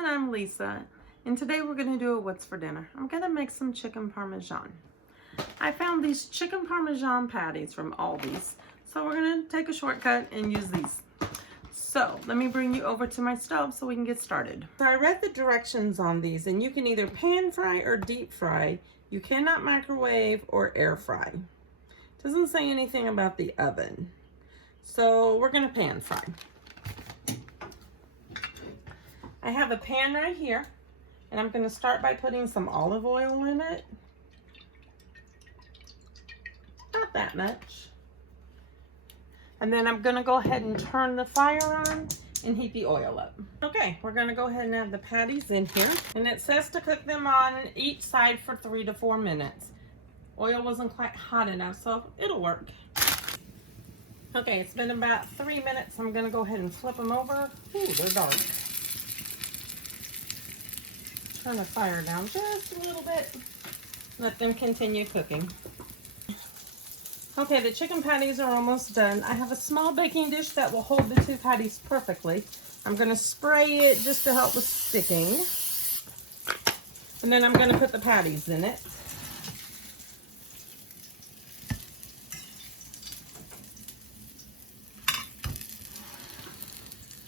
everyone, I'm Lisa, and today we're going to do a what's for dinner. I'm going to make some chicken parmesan. I found these chicken parmesan patties from Aldi's, so we're going to take a shortcut and use these. So let me bring you over to my stove so we can get started. So I read the directions on these, and you can either pan fry or deep fry. You cannot microwave or air fry. It doesn't say anything about the oven. So we're going to pan fry. I have a pan right here, and I'm going to start by putting some olive oil in it. Not that much. And then I'm going to go ahead and turn the fire on and heat the oil up. Okay, we're going to go ahead and add the patties in here. And it says to cook them on each side for 3 to 4 minutes. Oil wasn't quite hot enough, so it'll work. Okay, it's been about 3 minutes. I'm going to go ahead and flip them over. Ooh, they're dark. Turn the fire down just a little bit. Let them continue cooking. Okay, the chicken patties are almost done. I have a small baking dish that will hold the 2 patties perfectly. I'm going to spray it just to help with sticking. And then I'm going to put the patties in it.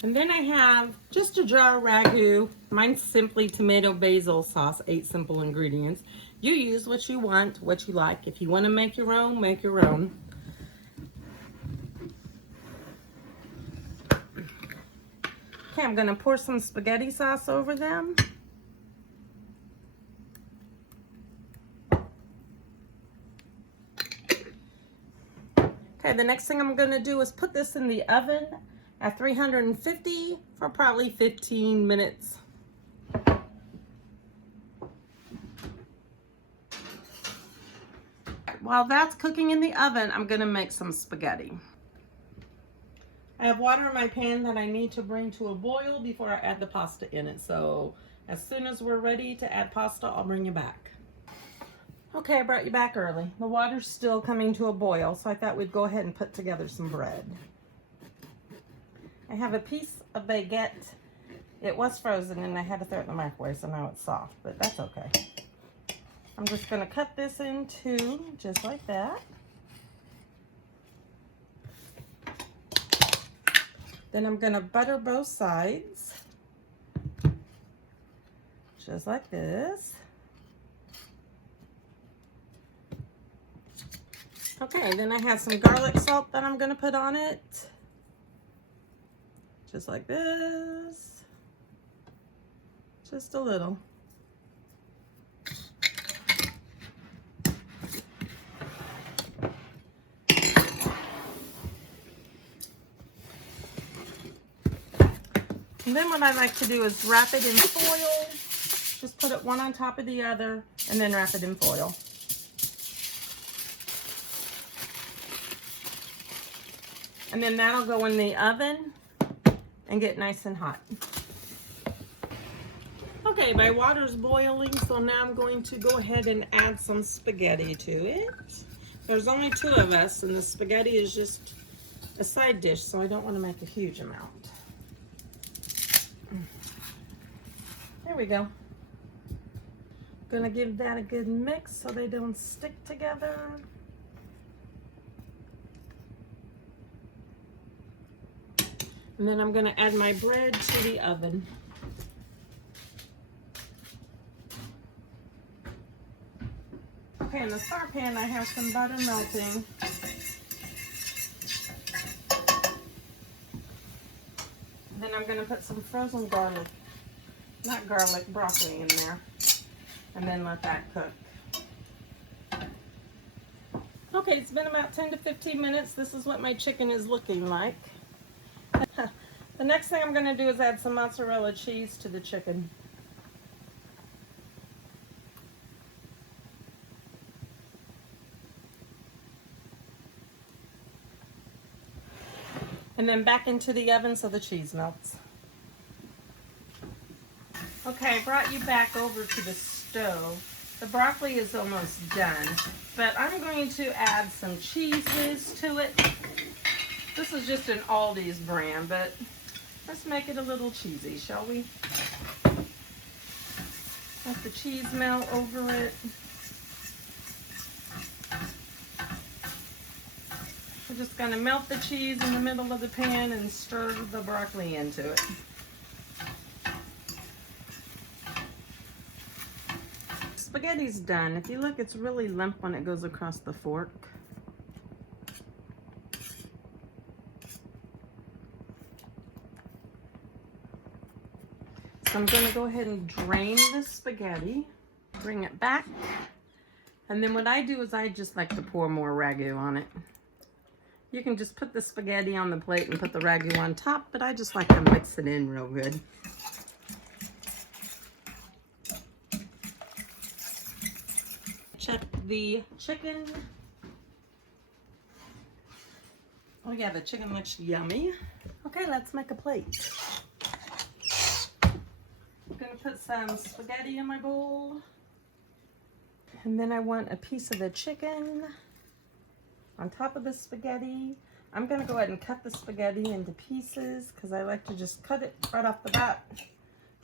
And then I have just a jar of ragu. Mine's simply tomato basil sauce, 8 simple ingredients. You use what you want, what you like. If you want to make your own, make your own. Okay, I'm going to pour some spaghetti sauce over them. Okay, the next thing I'm going to do is put this in the oven at 350 for probably 15 minutes. While that's cooking in the oven, I'm gonna make some spaghetti. I have water in my pan that I need to bring to a boil before I add the pasta in it. So as soon as we're ready to add pasta, I'll bring you back. Okay, I brought you back early. The water's still coming to a boil, so I thought we'd go ahead and put together some bread. I have a piece of baguette. It was frozen and I had to throw it in the microwave, so now it's soft, but that's okay. I'm just going to cut this in two, just like that. Then I'm going to butter both sides, just like this. Okay, then I have some garlic salt that I'm going to put on it. Just like this. Just a little. And then what I like to do is wrap it in foil. Just put it one on top of the other and then wrap it in foil. And then that'll go in the oven and get nice and hot. Okay, my water's boiling, so now I'm going to go ahead and add some spaghetti to it. There's only 2 of us, and the spaghetti is just a side dish, so I don't want to make a huge amount. There we go. Gonna give that a good mix so they don't stick together. And then I'm going to add my bread to the oven. Okay, in the star pan I have some butter melting. Then I'm going to put some frozen garlic, not garlic, broccoli in there. And then let that cook. Okay, it's been about 10 to 15 minutes. This is what my chicken is looking like. The next thing I'm going to do is add some mozzarella cheese to the chicken. And then back into the oven so the cheese melts. Okay, I brought you back over to the stove. The broccoli is almost done, but I'm going to add some cheese whiz to it. This is just an Aldi's brand, but Let's make it a little cheesy, shall we? Let the cheese melt over it. We're just going to melt the cheese in the middle of the pan and stir the broccoli into it. Spaghetti's done. If you look, it's really limp when it goes across the fork. So I'm going to go ahead and drain the spaghetti, bring it back, and then what I do is I just like to pour more ragu on it. You can just put the spaghetti on the plate and put the ragu on top, but I just like to mix it in real good. Check the chicken. Oh yeah, the chicken looks yummy. Okay, let's make a plate. I'm gonna put some spaghetti in my bowl. And then I want a piece of the chicken on top of the spaghetti. I'm gonna go ahead and cut the spaghetti into pieces because I like to just cut it right off the bat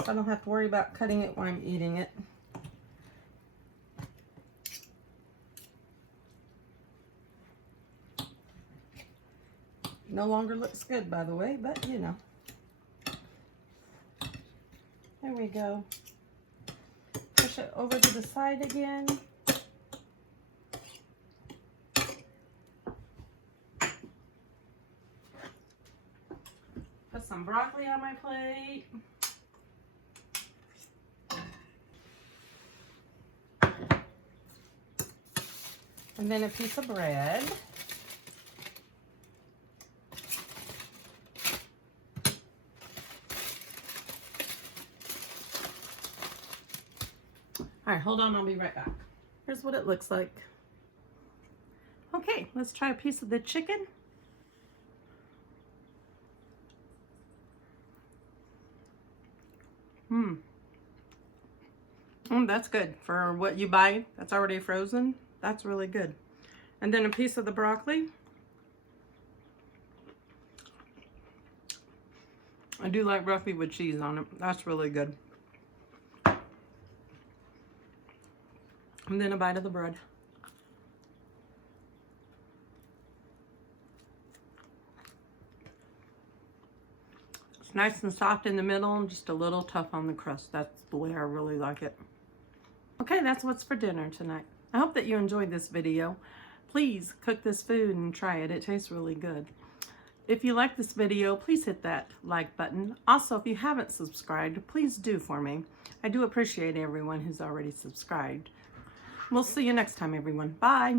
so I don't have to worry about cutting it while I'm eating it. No longer looks good, by the way, but you know. There we go. Push it over to the side again. Put some broccoli on my plate. And then a piece of bread. All right, hold on, I'll be right back. Here's what it looks like. Okay, let's try a piece of the chicken. That's good. For what you buy, that's already frozen. That's really good. And then a piece of the broccoli. I do like broccoli with cheese on it. That's really good. And then a bite of the bread. It's nice and soft in the middle and just a little tough on the crust. That's the way I really like it. Okay, that's what's for dinner tonight. I hope that you enjoyed this video. Please cook this food and try it. It tastes really good. If you like this video, please hit that like button. Also, if you haven't subscribed, please do for me. I do appreciate everyone who's already subscribed. We'll see you next time, everyone. Bye.